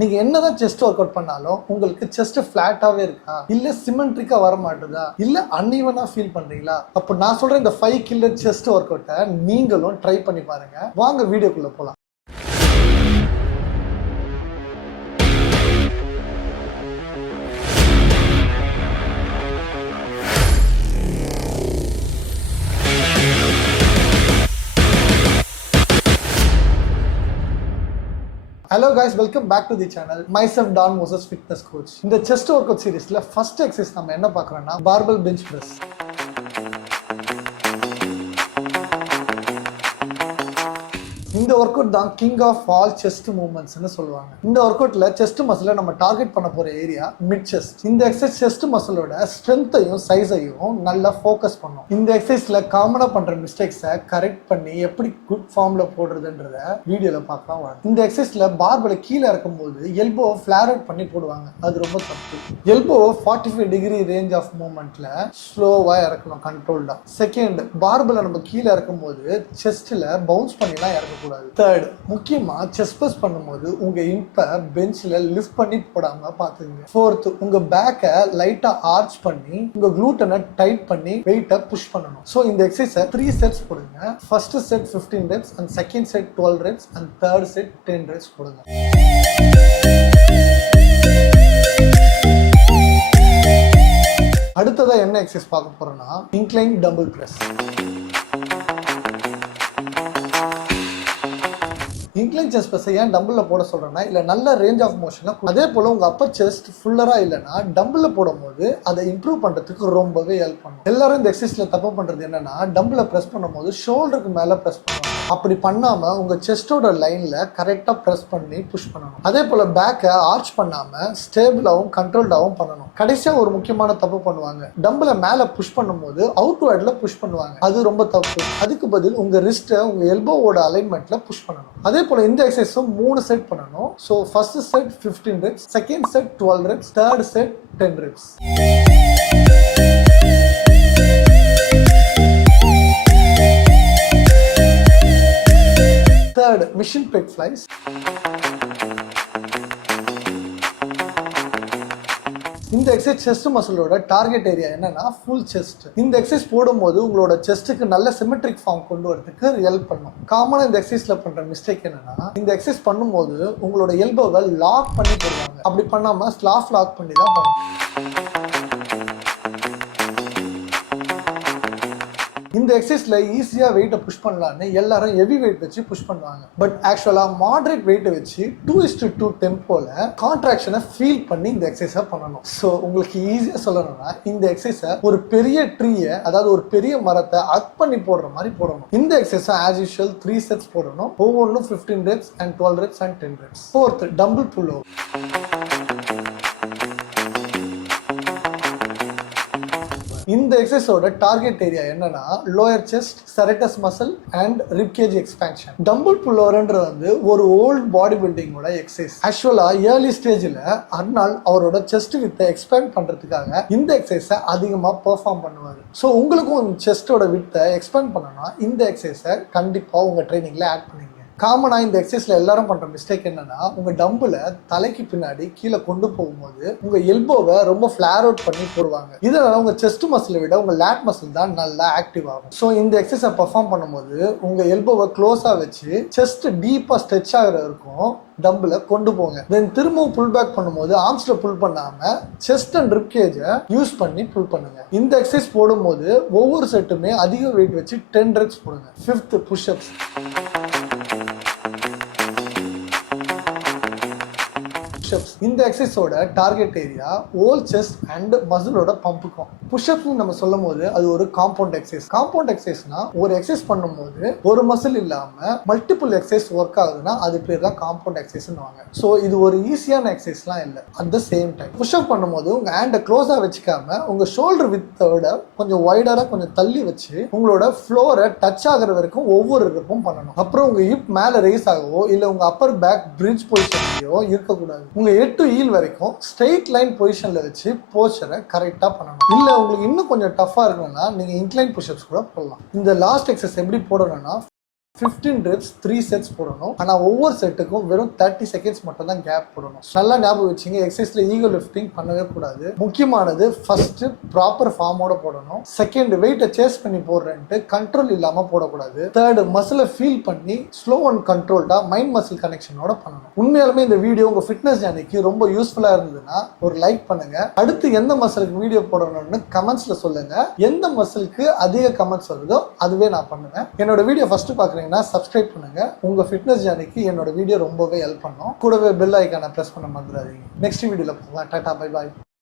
நீங்க என்னதான் chest work out பண்ணாலும் உங்களுக்கு செஸ்ட் பிளாட்டாவே இருக்கா, இல்ல சிமெட்ரிக்கா வர மாட்டுதா, இல்ல அன்ஈவனா ஃபீல் பண்றீங்களா? அப்ப நான் சொல்ற இந்த 5 கில்லர் செஸ்ட் ஒர்க் அவுட்டை நீங்களும் ட்ரை பண்ணி பாருங்க. வாங்க வீடியோக்குள்ள போலாம். Hello guys, welcome back to the channel. Myself Don Moses, fitness coach. இந்த chest workout seriesல first exercise நம்ம என்ன பார்க்கறோம்னா barbell bench press. இந்த ஒர்க் அவுட் தான் கிங் ஆஃப் ஆல் செஸ்ட் மூவ்மெண்ட்ஸ்னு சொல்லுவாங்க. இந்த ஒர்க் அவுட்ல செஸ்ட் மசிலை நம்ம டார்கெட் பண்ண போற ஏரியா மிட் செஸ்ட். இந்த எக்ஸசைஸ் செஸ்ட் மசிலோட ஸ்ட்ரென்த்தையும் சைஸையும் நல்லா ஃபோக்கஸ் பண்ணும். இந்த எக்ஸசைஸ்ல காமனா பண்ற மிஸ்டேக்ஸை கரெக்ட் பண்ணி எப்படி குட் ஃபார்ம்ல போடுறதுன்றத வீடியோல பார்க்கலாம். இந்த எக்ஸசைஸ்ல பார்பலை கீழே இறக்கும் போது எல்போ ஃபிளேர் அவுட் பண்ணி போடுவாங்க. அது ரொம்ப தப்பு. எல்போ 45 டிகிரி ரேஞ்ச் ஆஃப் மூவ்மெண்ட்ல ஸ்லோவா இறக்கணும், கண்ட்ரோல்டா. செகண்ட், பார்பலை நம்ம கீழே இறக்கும் போது செஸ்ட்ல பவுன்ஸ் பண்ணிலாம் இறக்க. தேர்ட், முக்கியமா செஸ்ட் பிரஸ் பண்ணும்போது உங்க இம்பை பெஞ்ச்ல லிஃப்ட் பண்ணி போடாம பாத்துங்க. ஃபோர்த், உங்க பேக்கை லைட்டா ஆர்ச் பண்ணி உங்க க்ளூட்டனை டைட் பண்ணி வெயிட்டை புஷ் பண்ணணும். சோ இந்த எக்ஸசைஸை 3 செட்ஸ் போடுங்க. First set 15 reps and second set 12 reps and third set 10 reps போடுங்க. அடுத்ததா என்ன எக்ஸசைஸ் பார்க்க போறோம்னா incline dumbbell press. Incline chest press ஏன் டம்பிள்ல போட சொல்றேன்னா, இல்ல நல்ல ரேஞ்ச் ஆஃப் மோஷன். அதே போல உங்க அப்பர் செஸ்ட் ஃபுல்லரா இல்லைன்னா டம்பிள்ல போடும்போது அதை இம்ப்ரூவ் பண்றதுக்கு ரொம்பவே ஹெல்ப் பண்ணும். எல்லாரும் இந்த எக்ஸசைஸ்ல தப்பு பண்றது என்னன்னா, டம்பிளை பிரஸ் பண்ணும்போது ஷோல்டருக்கு மேல பிரஸ் பண்ணணும். அப்படி பண்ணாம உங்க செஸ்டோட லைன்ல கரெக்டா பிரஸ் பண்ணி புஷ் பண்ணணும். அதே போல பேக்கை ஆர்ச் பண்ணாம ஸ்டேபிளாவும் கண்ட்ரோல்டாவும் பண்ணணும். கடைசியா ஒரு முக்கியமான தப்பு பண்ணுவாங்க, டம்பிளை மேல புஷ் பண்ணும்போது அவுட்வர்ட்ல புஷ் பண்ணுவாங்க. அது ரொம்ப தப்பு. அதுக்கு பதில் உங்க ரிஸ்ட்டை உங்க எல்போவோட அலைன்மெண்ட்ல புஷ் பண்ணணும். அதே போல இந்த எக்ஸசைஸும் 3 செட் பண்ணணும். So first set 15 reps, second set 12 reps, third set 10 reps. Third, machine pec flies. இந்த எக்ஸசைஸ் செஸ்ட் மசிலோட டார்கெட் ஏரியா என்னன்னா ஃபுல் செஸ்ட். இந்த எக்ஸசைஸ் போடும்போது உங்களோட செஸ்ட்டுக்கு நல்ல சிமெட்ரிக் ஃபார்ம் கொண்டு வரதுக்கு ஹெல்ப் பண்ணும். காமனா இந்த எக்ஸசைஸ்ல பண்ற மிஸ்டேக் என்னன்னா, இந்த எக்ஸசைஸ் பண்ணும்போது உங்களோட எல்போவை லாக் பண்ணி போடுவாங்க. அப்படி பண்ணாம ஸ்லாஃப் லாக் பண்ணி தான் பண்ணணும். இந்த எக்ஸசைஸ்ல ஈஸியா வெயிட்டை புஷ் பண்ணலாம்னு எல்லாரும் ஹெவி வெயிட் வச்சு புஷ் பண்ணுவாங்க. பட் ஆக்சுவலா மாடரேட் வெயிட்டை வச்சு 2:2 டெம்போல கான்ட்ராக்ஷனை ஃபீல் பண்ணி இந்த எக்ஸசைஸை பண்ணணும். ஸோ உங்களுக்கு ஈஸியா சொல்லணும்னா, இந்த எக்ஸசைஸை ஒரு பெரிய ட்ரீயை, அதாவது ஒரு பெரிய மரத்தை அக் பண்ணி போடுற மாதிரி போடணும். இந்த எக்ஸசைஸை ஆஸ் யூஷுவல் 3 செட்ஸ் போடணும். ஒவ்வொன்றும் 15 reps and 12 reps and 10 reps. Fourth, dumbbell pull over. இந்த எக்ஸசைஸோட டார்கெட் ஏரியா என்னன்னா lower chest, serratus muscle and ribcage expansion. Dumbbell pull ஓவர்ன்றது வந்து ஒரு ஓல்ட் பாடி பில்டிங்கோட எக்ஸசைஸ். ஆக்சுவலா ஏர்லி ஸ்டேஜ்ல அர்னால்ட் அவரோட செஸ்ட் வித்தை எக்ஸ்பேண்ட் பண்றதுக்காக இந்த எக்ஸசைஸை அதிகமா பெர்ஃபார்ம் பண்ணுவாரு. ஸோ உங்களுக்கும் செஸ்டோட வித்தை எக்ஸ்பேண்ட் பண்ணணும்னா இந்த எக்ஸசைஸை கண்டிப்பா உங்க ட்ரைனிங்ல ஆட் பண்ணுங்க. காமனா இந்த எக்ஸசைஸ்ல எல்லாரும் பண்ற மிஸ்டேக் என்னன்னா, உங்க டம்பிளை தலைக்கு பின்னாடி கீழே கொண்டு போகும்போது உங்க எல்போவை ரொம்ப ஃபிளேர் அவுட் பண்ணி போடுவாங்க. இதனால உங்க செஸ்ட் மசிலை விட உங்க லேட் மசில் தான் நல்லா ஆக்டிவ் ஆகும். ஸோ இந்த எக்ஸசைஸை பெர்ஃபார்ம் பண்ணும்போது உங்க எல்போவை க்ளோஸா வச்சு செஸ்ட் டீப்பா ஸ்ட்ரெச் ஆகிற இருக்கும் டம்பிளை கொண்டு போங்க. தென் திரும்பவும் புல் பேக் பண்ணும்போது ஆர்ம்ஸ்ல புல் பண்ணாம செஸ்ட் அண்ட் ரிப்கேஜை யூஸ் பண்ணி புல் பண்ணுங்க. இந்த எக்ஸசைஸ் போடும்போது ஒவ்வொரு செட்டுமே அதிக வெயிட் வச்சு 10 reps போடுங்க. Fifth, pushups. இந்த எக்ஸசைஸோட target area whole chest and மசிலோட பம்புக்கும். புஷ்அப்ஸ் நம்ம சொல்லும் போது அது ஒரு காம்பவுண்ட் எக்ஸசைஸ். காம்பவுண்ட் எக்ஸசைஸ்னா ஒரு எக்ஸசைஸ் பண்ணும்போது ஒரு மசில் இல்லாம மல்டிபிள் எக்ஸசைஸ் ஒர்க் ஆகுதுன்னா அது பேர் தான் காம்பவுண்ட் எக்ஸசைஸ்னுவாங்க. ஸோ இது ஒரு ஈஸியான எக்ஸசைஸ்லாம் இல்லை. At the same time pushup பண்ணும்போது உங்க ஹேண்டை க்ளோஸா வச்சுக்காம உங்க ஷோல்டர் வித்தோட கொஞ்சம் வைடரா கொஞ்சம் தள்ளி வச்சு உங்களோட ஃப்ளோரை டச் ஆகிற வரைக்கும் ஒவ்வொரு ரெப்பும் பண்ணணும். அப்புறம் உங்க ஹிப் மேல ரேஸ் ஆகவோ இல்ல உங்க அப்பர் பேக் பிரிட்ஜ் பொசிஷன்லயோ இருக்கக்கூடாது. உங்க ஹெட் டு ஹீல் வரைக்கும் ஸ்ட்ரெயிட் லைன் பொசிஷன்ல வச்சு போஸ்டரை கரெக்டா பண்ணணும். இல்ல உங்களுக்கு இன்னும் கொஞ்சம் டஃபா இருக்கணும்னா நீங்க இன்க்ளைன் புஷ்அப்ஸ் கூட போடலாம். இந்த லாஸ்ட் எக்ஸசைஸ் எப்படி போடணும்னா, 15 reps 3 sets போடணும். ஆனா ஒவ்வொரு செட்டுக்கும் வெறும் 30 seconds மட்டும் தான் கேப் போடணும். நல்லா ஞாபகம் வச்சுங்க, எக்ஸசைஸ்ல ஈகோ லிஃப்டிங் பண்ணவே கூடாது. முக்கியமானது ஃபர்ஸ்ட் ப்ராப்பர் ஃபார்மோட போடணும். செகண்ட் வெயிட்டை சேஸ் பண்ணி போடுறேன்ட்டு கண்ட்ரோல் இல்லாம போடக்கூடாது. தேர்ட் மசிலை ஃபீல் பண்ணி ஸ்லோ அண்ட் கண்ட்ரோல்டா மைண்ட் மசில் கனெக்ஷனோட பண்ணணும். உண்மையாலுமே இந்த வீடியோ உங்க ஃபிட்னஸ் ஜர்னிக்கு ரொம்ப யூஸ்ஃபுல்லா இருந்ததுன்னா ஒரு லைக் பண்ணுங்க. அடுத்து எந்த மசிலுக்கு வீடியோ போடணும்னு கமெண்ட்ஸ்ல சொல்லுங்க. எந்த மசிலுக்கு அதிக கமெண்ட்ஸ் வருதோ அதுவே நான் பண்ணுவேன். என்னோட வீடியோ ஃபர்ஸ்ட் பாக்குறீங்கன்னா சப்ஸ்கிரைப் பண்ணுங்க. உங்க ஃபிட்னஸ் ஜர்னிக்கு என்னோட வீடியோ ரொம்பவே ஹெல்ப் பண்ணும். கூடவே பெல் ஐகானை பிரஸ் பண்ண மறந்துடாதீங்க. நெக்ஸ்ட் வீடியோல பார்க்கலாம். Tata bye bye.